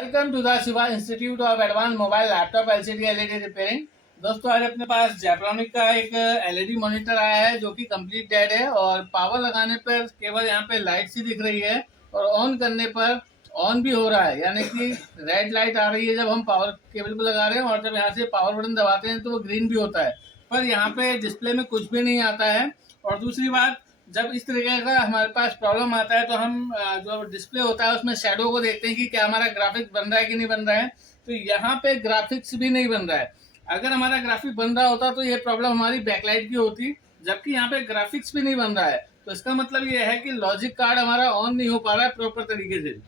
Welcome to the Shiva institute of advance mobile laptop LCD LED repairing. दोस्तों, आज अपने पास जेब्रॉनिक का एक एलईडी मॉनिटर आया है जो कि कंप्लीट डेड है और पावर लगाने पर केवल यहाँ पे लाइट सी दिख रही है और ऑन करने पर ऑन भी हो रहा है, यानी कि रेड लाइट आ रही है जब हम पावर केबल को लगा रहे हैं और जब यहाँ से पावर बटन दबाते हैं तो वो ग्रीन भी होता है, पर यहाँ पे डिस्प्ले में कुछ भी नहीं आता है। और दूसरी बात, जब इस तरीके का हमारे पास प्रॉब्लम आता है तो हम जो डिस्प्ले होता है उसमें शैडो को देखते हैं कि क्या हमारा ग्राफिक्स बन रहा है कि नहीं बन रहा है। तो यहाँ पे ग्राफिक्स भी नहीं बन रहा है। अगर हमारा ग्राफिक बन रहा होता तो ये प्रॉब्लम हमारी बैकलाइट की होती, जबकि यहाँ पे ग्राफिक्स भी नहीं बन रहा है। तो इसका मतलब ये है कि लॉजिक कार्ड हमारा ऑन नहीं हो पा रहा है प्रॉपर तरीके से।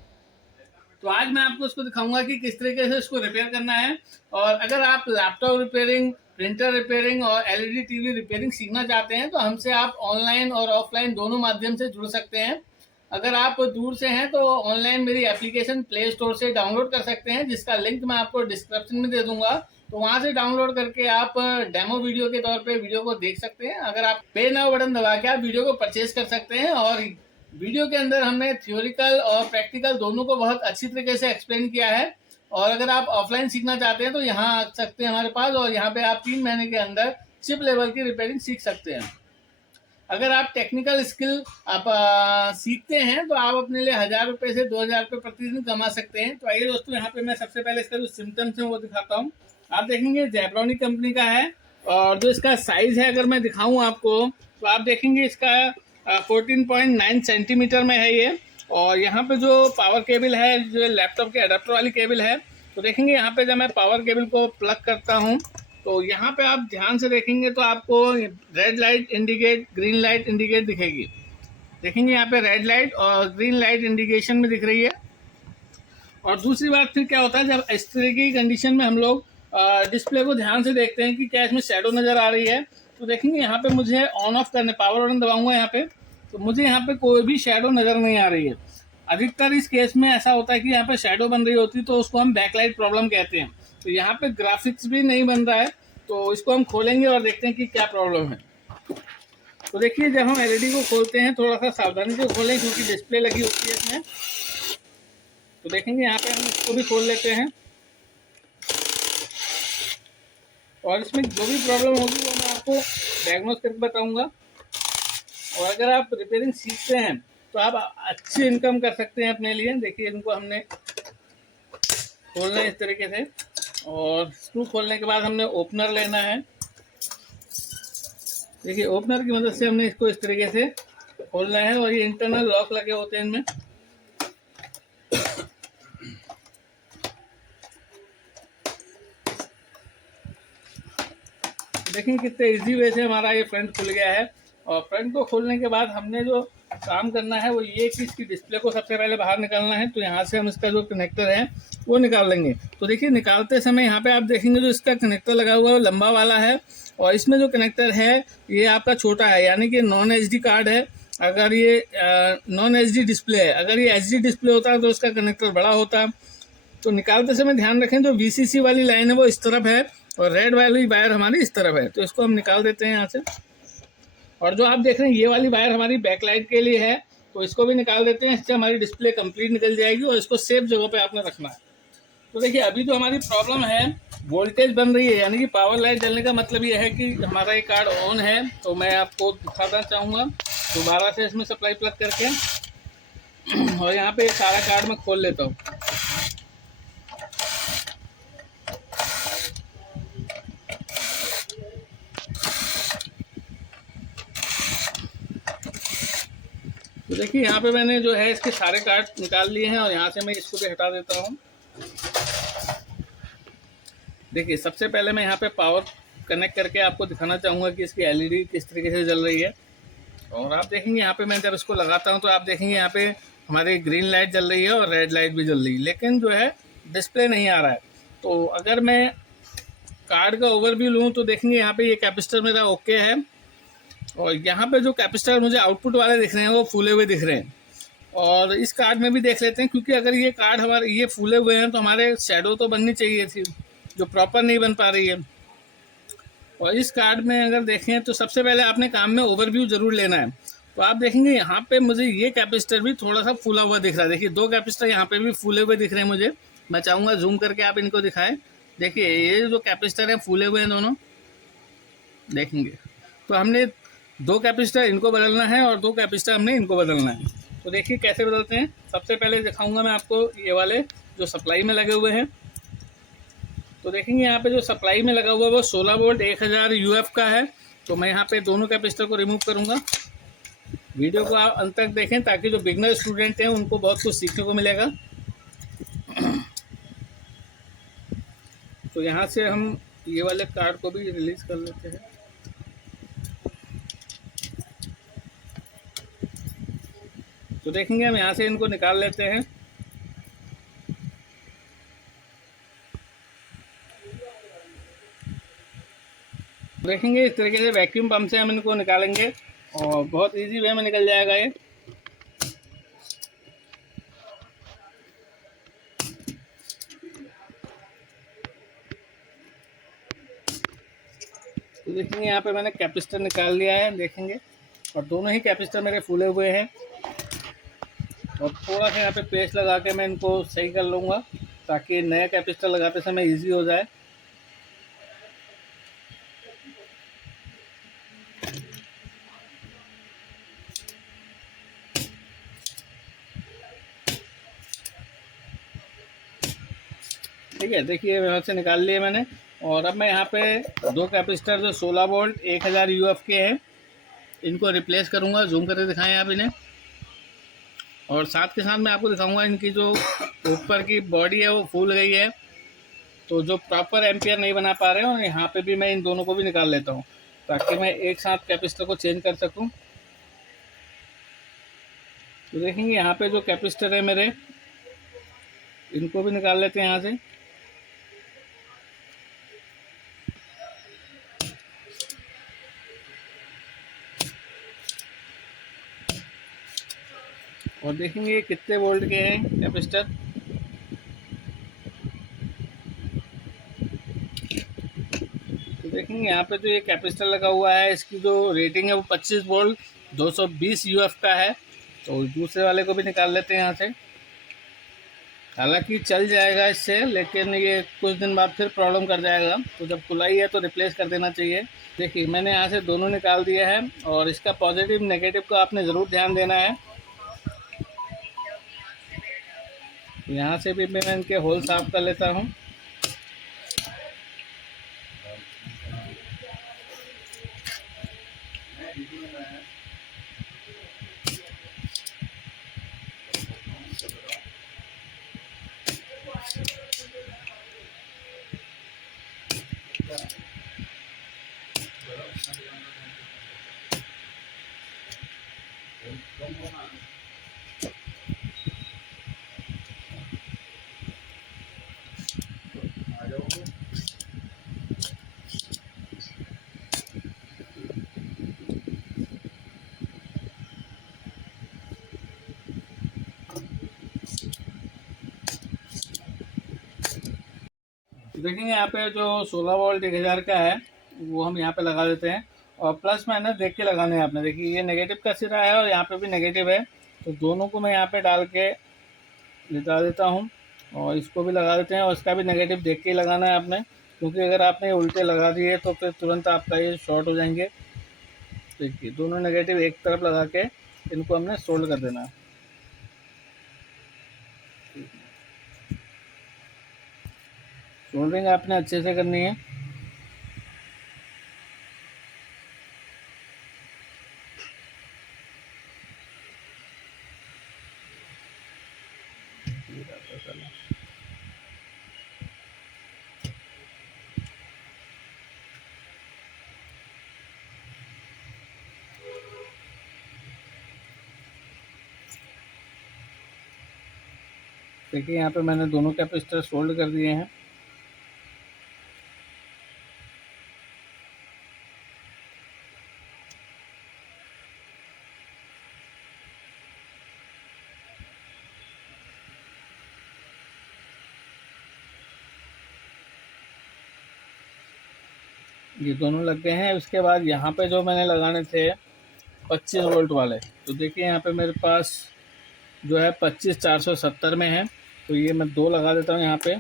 तो आज मैं आपको इसको दिखाऊंगा कि किस तरीके से इसको रिपेयर करना है। और अगर आप लैपटॉप रिपेयरिंग, प्रिंटर रिपेयरिंग और एलईडी टीवी रिपेयरिंग सीखना चाहते हैं तो हमसे आप ऑनलाइन और ऑफलाइन दोनों माध्यम से जुड़ सकते हैं। अगर आप दूर से हैं तो ऑनलाइन मेरी एप्लीकेशन प्ले स्टोर से डाउनलोड कर सकते हैं, जिसका लिंक मैं आपको डिस्क्रिप्शन में दे दूंगा। तो वहां से डाउनलोड करके आप डेमो वीडियो के तौर पे वीडियो को देख सकते हैं। अगर आप पे नाउ बटन दबा के आप वीडियो को परचेज कर सकते हैं। और वीडियो के अंदर हमने थ्योरिकल और प्रैक्टिकल दोनों को बहुत अच्छी तरीके से एक्सप्लेन किया है। और अगर आप ऑफलाइन सीखना चाहते हैं तो यहाँ आ सकते हैं हमारे पास, और यहाँ पे आप 3 महीने के अंदर चिप लेवल की रिपेयरिंग सीख सकते हैं। अगर आप टेक्निकल स्किल आप सीखते हैं तो आप अपने लिए 1000 रुपये से 2000 रुपये प्रतिदिन कमा सकते हैं। तो आइए दोस्तों, यहाँ पे मैं सबसे पहले इसका जो सिम्टम्स है वो दिखाता हूँ। आप देखेंगे जेब्रॉनिक कंपनी का है और जो इसका साइज है अगर मैं दिखाऊँ आपको तो आप देखेंगे इसका 14.9 सेंटीमीटर में है ये। और यहाँ पे जो पावर केबल है, जो लैपटॉप के अडेप्टर वाली केबल है, तो देखेंगे यहाँ पे जब मैं पावर केबल को प्लग करता हूँ तो यहाँ पे आप ध्यान से देखेंगे तो आपको red light indicate, green light indicate दिखेगी। देखेंगे यहाँ पे रेड लाइट और ग्रीन लाइट इंडिकेशन में दिख रही है। और दूसरी बात फिर क्या होता है, जब इस तरह की कंडीशन में हम लोग डिस्प्ले को ध्यान से देखते हैं कि क्या इसमें शैडो नज़र आ रही है, तो देखेंगे यहाँ पे मुझे ऑन ऑफ करने, पावर बटन दबाऊंगा यहाँ पे, तो मुझे यहाँ पे कोई भी शैडो नज़र नहीं आ रही है। अधिकतर इस केस में ऐसा होता है कि यहाँ पे शैडो बन रही होती तो उसको हम बैकलाइट प्रॉब्लम कहते हैं। तो यहाँ पे ग्राफिक्स भी नहीं बन रहा है, तो इसको हम खोलेंगे और देखते हैं कि क्या प्रॉब्लम है। तो देखिए, जब हम एलईडी को खोलते हैं थोड़ा सा सावधानी से खोलें क्योंकि डिस्प्ले लगी होती है इसमें। तो देखेंगे यहाँ पे हम इसको भी खोल लेते हैं और इसमें जो भी प्रॉब्लम होगी वो मैं आपको डायग्नोस करके बताऊंगा। और अगर आप रिपेयरिंग सीखते हैं तो आप अच्छी इनकम कर सकते हैं अपने लिए। देखिए, इनको हमने खोलना है इस तरीके से और स्क्रू खोलने के बाद हमने ओपनर लेना है। देखिए, ओपनर की मदद से हमने इसको इस तरीके से खोलना है और ये इंटरनल लॉक लगे होते हैं इनमें। देखिए कितने इजी वे से हमारा ये फ्रंट खुल गया है। और फ्रंट को खोलने के बाद हमने जो काम करना है वो ये कि इसकी डिस्प्ले को सबसे पहले बाहर निकालना है। तो यहाँ से हम इसका जो कनेक्टर है वो निकाल लेंगे। तो देखिए, निकालते समय यहाँ पे आप देखेंगे जो इसका कनेक्टर लगा हुआ है वो लंबा वाला है और इसमें जो कनेक्टर है ये आपका छोटा है, यानी कि नॉन एचडी कार्ड है। अगर ये नॉन एचडी डिस्प्ले है, अगर ये एचडी डिस्प्ले होता तो इसका कनेक्टर बड़ा होता। तो निकालते समय ध्यान रखें जो वीसीसी वाली लाइन है वो इस तरफ है और रेड वाली वायर हमारी इस तरफ है। तो इसको हम निकाल देते हैं यहाँ से। और जो आप देख रहे हैं ये वाली वायर हमारी बैकलाइट के लिए है, तो इसको भी निकाल देते हैं। इससे हमारी डिस्प्ले कंप्लीट निकल जाएगी और इसको सेफ जगह पे आपने रखना है। तो देखिए, अभी जो हमारी प्रॉब्लम है वोल्टेज बन रही है, यानी कि पावर लाइट जलने का मतलब ये है कि हमारा ये कार्ड ऑन है। तो मैं आपको दिखाना चाहूँगा दोबारा से इसमें सप्लाई प्लग करके और यहाँ पे सारा कार्ड मैं खोल लेता हूँ। तो देखिए, यहाँ पे मैंने जो है इसके सारे कार्ड निकाल लिए हैं और यहाँ से मैं इसको भी हटा देता हूँ। देखिए, सबसे पहले मैं यहाँ पे पावर कनेक्ट करके आपको दिखाना चाहूँगा कि इसकी एलईडी किस तरीके से जल रही है। और आप देखेंगे यहाँ पे मैं जब इसको लगाता हूँ तो आप देखेंगे यहाँ पे हमारी ग्रीन लाइट जल रही है और रेड लाइट भी जल रही है, लेकिन जो है डिस्प्ले नहीं आ रहा है। तो अगर मैं कार्ड का ओवरव्यू लूँ तो देखेंगे यहाँ पे ये कैपेसिटर मेरा ओके है और यहाँ पे जो कैपेसिटर मुझे आउटपुट वाले दिख रहे हैं वो फूले हुए दिख रहे हैं। और इस कार्ड में भी देख लेते हैं, क्योंकि अगर ये कार्ड हमारे ये फूले हुए हैं तो हमारे शैडो तो बननी चाहिए थी जो प्रॉपर नहीं बन पा रही है। और इस कार्ड में अगर देखें तो सबसे पहले आपने काम में ओवरव्यू जरूर लेना है। तो आप देखेंगे यहाँ पे मुझे ये कैपेसिटर भी थोड़ा सा फूला हुआ दिख रहा है। देखिए, 2 कैपेसिटर यहाँ पे भी फूले हुए दिख रहे हैं मुझे, मैं चाहूँगा जूम करके आप इनको दिखाएं। देखिए ये जो कैपेसिटर है फूले हुए हैं दोनों, देखेंगे। तो हमने 2 कैपेसिटर इनको बदलना है और 2 कैपेसिटर हमने इनको बदलना है। तो देखिए कैसे बदलते हैं। सबसे पहले दिखाऊंगा मैं आपको ये वाले जो सप्लाई में लगे हुए हैं। तो देखेंगे यहाँ पे जो सप्लाई में लगा हुआ है वो 16 वोल्ट 1000 यूएफ का है। तो मैं यहाँ पे दोनों कैपेसिटर को रिमूव करूँगा। वीडियो को आप अंत तक देखें ताकि जो बिगनर स्टूडेंट हैं उनको बहुत कुछ सीखने को मिलेगा। तो यहाँ से हम ये वाले कार्ड को भी रिलीज कर लेते हैं। तो देखेंगे हम यहाँ से इनको निकाल लेते हैं। देखेंगे इस तरीके से वैक्यूम पंप से हम इनको निकालेंगे और बहुत इजी वे में निकल जाएगा ये। तो देखेंगे यहाँ पे मैंने कैपेसिटर निकाल लिया है, देखेंगे। और दोनों ही कैपेसिटर मेरे फूले हुए हैं। और थोड़ा सा यहाँ पे पेस्ट लगा के मैं इनको सही कर लूँगा ताकि नया कैपेसिटर लगाते समय इजी हो जाए। ठीक है, देखिए यहाँ से निकाल लिए मैंने। और अब मैं यहाँ पे 2 कैपेसिटर जो 16 वोल्ट 1000 यूएफ के हैं इनको रिप्लेस करूँगा। जूम करके दिखाएं आप इन्हें। और साथ के साथ मैं आपको दिखाऊंगा इनकी जो ऊपर की बॉडी है वो फूल गई है, तो जो प्रॉपर एम्पियर नहीं बना पा रहे हैं। और यहाँ पे भी मैं इन दोनों को भी निकाल लेता हूँ ताकि मैं एक साथ कैपेसिटर को चेंज कर सकूँ। तो देखेंगे यहाँ पे जो कैपेसिटर है मेरे, इनको भी निकाल लेते हैं यहाँ से। और देखेंगे कितने वोल्ट के हैं कैपेसिटर। तो देखेंगे यहाँ पे जो ये कैपेसिटर लगा हुआ है इसकी जो रेटिंग है वो 25 वोल्ट 220 यूएफ का है। तो दूसरे वाले को भी निकाल लेते हैं यहाँ से। हालांकि चल जाएगा इससे, लेकिन ये कुछ दिन बाद फिर प्रॉब्लम कर जाएगा। तो जब खुलाई है तो रिप्लेस कर देना चाहिए। देखिए मैंने यहाँ से दोनों निकाल दिया है और इसका पॉजिटिव नेगेटिव को आपने ज़रूर ध्यान देना है। यहाँ से भी मैं इनके होल साफ कर लेता हूँ। देखेंगे यहाँ पे जो 16 वोल्ट 1000 का है वो हम यहाँ पे लगा देते हैं। और प्लस माइनस देख के लगाने हैं आपने। देखिए ये नेगेटिव का सिरा है और यहाँ पे भी नेगेटिव है, तो दोनों को मैं यहाँ पे डाल के लिटा देता हूँ। और इसको भी लगा देते हैं और इसका भी नेगेटिव देख के ही लगाना है आपने, क्योंकि अगर आपने उल्टे लगा दिए तो फिर तुरंत आपका ये शॉर्ट हो जाएंगे। देखिए दोनों नेगेटिव एक तरफ लगा के इनको हमने सोल्ड कर देना है। सोल्डरिंग आपने अच्छे से करनी है। देखिए यहाँ पे मैंने दोनों कैपेसिटर सोल्ड कर दिए हैं। ये दोनों लग गए हैं। उसके बाद यहाँ पे जो मैंने लगाने थे 25 वोल्ट वाले, तो देखिए यहाँ पे मेरे पास जो है 25470 में है। तो ये मैं 2 लगा देता हूँ यहाँ पे।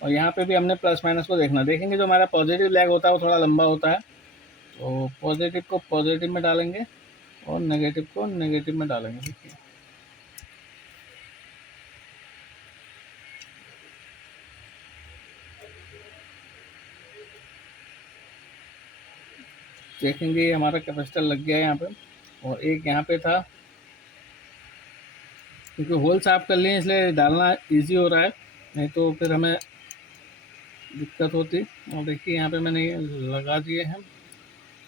और यहाँ पे भी हमने प्लस माइनस को देखना, देखेंगे जो हमारा पॉजिटिव लेग होता है वो थोड़ा लंबा होता है, तो पॉजिटिव को पॉजिटिव में डालेंगे और नेगेटिव को नेगेटिव में डालेंगे। देखिए देखेंगे हमारा कैपेसिटर लग गया है यहाँ पे, और एक यहाँ पे था, क्योंकि होल साफ कर लिए इसलिए डालना इजी हो रहा है, नहीं तो फिर हमें दिक्कत होती। और देखिए यहाँ पे मैंने लगा दिए हैं।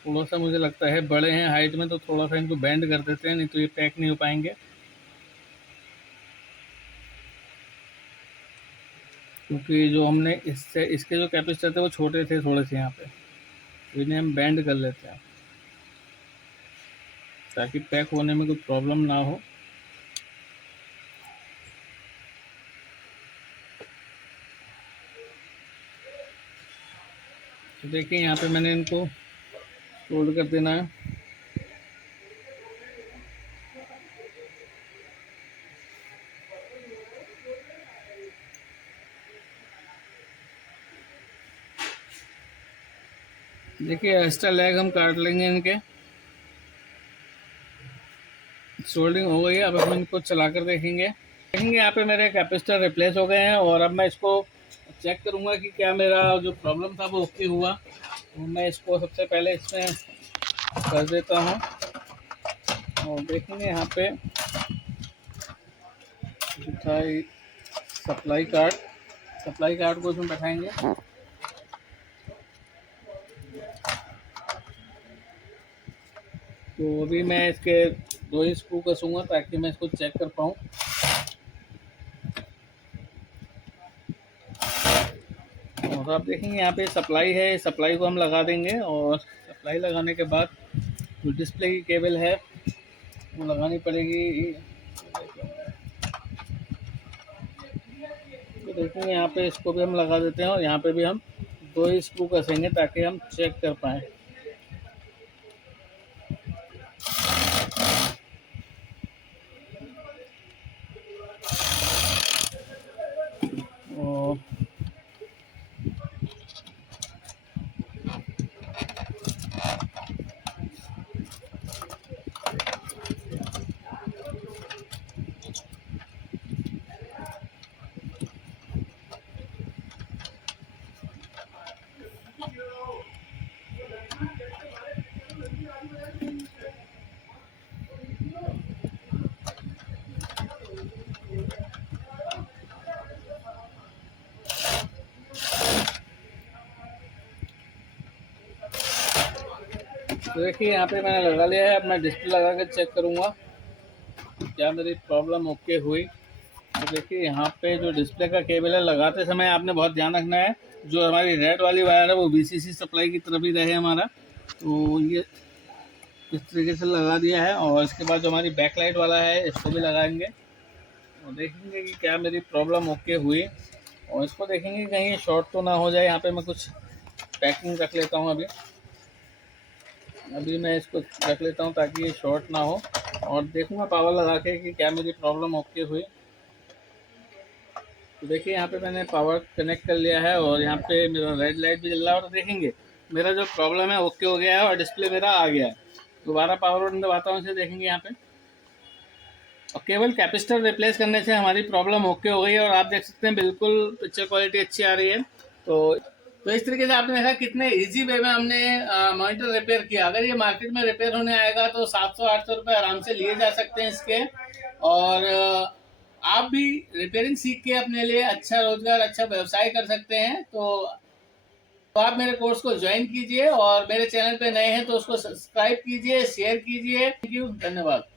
थोड़ा सा मुझे लगता है बड़े हैं हाइट में, तो थोड़ा सा इनको बेंड कर देते हैं, नहीं तो ये पैक नहीं हो पाएंगे, क्योंकि जो हमने इससे इसके जो कैपेसिटर थे वो छोटे थे थोड़े से यहाँ पे, तो इन्हें हम बेंड कर लेते हैं ताकि पैक होने में कोई प्रॉब्लम ना हो। तो देखिए यहाँ पे मैंने इनको फोल्ड कर देना है। देखिए एक्स्ट्रा लेग हम काट लेंगे इनके। सोल्डिंग हो गई है, अब हम इनको चला कर देखेंगे। यहाँ पे मेरे कैपेसिटर रिप्लेस हो गए हैं, और अब मैं इसको चेक करूँगा कि क्या मेरा जो प्रॉब्लम था वो ओके हुआ। तो मैं इसको सबसे पहले इसमें कर देता हूँ, और देखेंगे यहाँ पे था सप्लाई कार्ड को इसमें बैठाएंगे। तो अभी मैं इसके 2 ही स्क्रू कसूँगा ताकि मैं इसको चेक कर पाऊँ। और आप देखेंगे यहाँ पे सप्लाई है, सप्लाई को हम लगा देंगे, और सप्लाई लगाने के बाद जो डिस्प्ले की केबल है वो लगानी पड़ेगी। तो देखेंगे यहाँ पे इसको भी हम लगा देते हैं, और यहाँ पे भी हम 2 ही स्क्रू कसेंगे ताकि हम चेक कर पाएँ। और तो देखिए यहाँ पे मैंने लगा लिया है। अब मैं डिस्प्ले लगा कर चेक करूँगा क्या मेरी प्रॉब्लम ओके हुई। तो देखिए यहाँ पे जो डिस्प्ले का केबल है, लगाते समय आपने बहुत ध्यान रखना है, जो हमारी रेड वाली वायर है वो VCC सप्लाई की तरफ ही रहे हमारा। तो ये इस तरीके से लगा दिया है, और इसके बाद जो हमारी बैक लाइट वाला है इसको भी लगाएंगे, और देखेंगे कि क्या मेरी प्रॉब्लम ओके हुई। और इसको देखेंगे कहीं शॉर्ट तो ना हो जाए। यहाँ पे मैं कुछ पैकिंग रख लेता हूँ अभी मैं इसको रख लेता हूँ ताकि ये शॉर्ट ना हो, और देखूँगा पावर लगा के कि क्या मेरी प्रॉब्लम ओके हुई। तो देखिए यहाँ पे मैंने पावर कनेक्ट कर लिया है, और यहाँ पे मेरा रेड लाइट भी जल रहा है, और देखेंगे मेरा जो प्रॉब्लम है ओके हो गया है, और डिस्प्ले मेरा आ गया है। दोबारा पावर बटन दबाता हूँ, इसे देखेंगे यहाँ पे, और केवल कैपेसिटर रिप्लेस करने से हमारी प्रॉब्लम ओके हो गई है। और आप देख सकते हैं बिल्कुल पिक्चर क्वालिटी अच्छी आ रही है। तो इस तरीके से आपने देखा कितने इजी वे में हमने मॉनिटर रिपेयर किया। अगर ये मार्केट में रिपेयर होने आएगा तो 700-800 रुपये आराम से लिए जा सकते हैं इसके। और आप भी रिपेयरिंग सीख के अपने लिए अच्छा रोजगार, अच्छा व्यवसाय कर सकते हैं। तो आप मेरे कोर्स को ज्वाइन कीजिए, और मेरे चैनल पे नए हैं तो उसको सब्सक्राइब कीजिए, शेयर कीजिए। थैंक यू, धन्यवाद।